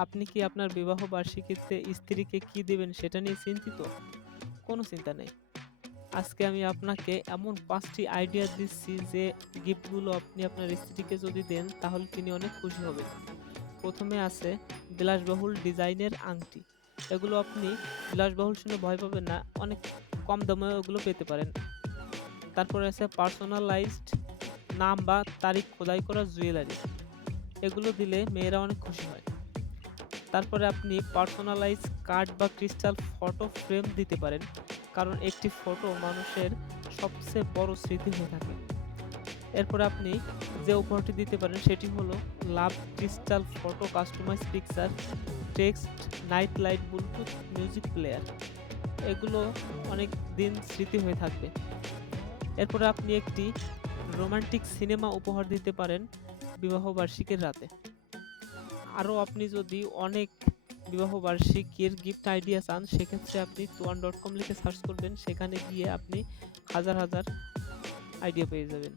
আপনি কি আপনার বিবাহ বার্ষিকীতে স্ত্রীকে কি দেবেন সেটা নিয়ে চিন্তিত? কোনো চিন্তা নেই। আজকে আমি আপনাকে এমন পাঁচটি আইডিয়া দিচ্ছি যে গিফটগুলো আপনি আপনার স্ত্রীকে যদি দেন তাহলে তিনি অনেক খুশি হবেন। প্রথমে আছে বিলাসবহুল ডিজাইনের আংটি। এগুলো আপনি বিলাসবহুল শুনে ভয় পাবেন না, অনেক কম দামেও ওগুলো পেতে পারেন। তারপরে আছে পার্সোনালাইজড নাম বা তারিখ খোদাই করা জুয়েলারি। এগুলো দিলে মেয়েরা অনেক খুশি হয়। তারপরে আপনি পার্সোনালাইজ কার্ড বা ক্রিস্টাল ফটো ফ্রেম দিতে পারেন। কারণ একটি ফটো মানুষের সবচেয়ে বড় স্মৃতি হয়ে থাকে। এরপর আপনি যে উপহারটি দিতে পারেন সেটি হলো love crystal photo customise picture, text, night light, Bluetooth music player. এগুলো অনেক দিন স্মৃতি হয়ে থাকবে। এরপরে আপনি একটি রোমান্টিক সিনেমা উপহার দিতে পারেন বিবাহবার্ষিকীর রাতে। আরও আপনি যদি অনেক বিবাহবার্ষিকীর গিফট আইডিয়া চান সেক্ষেত্রে আপনি তোয়ান ডট কম লিখে সার্চ করবেন। সেখানে গিয়ে আপনি হাজার, হাজার আইডিয়া পেয়ে যাবেন।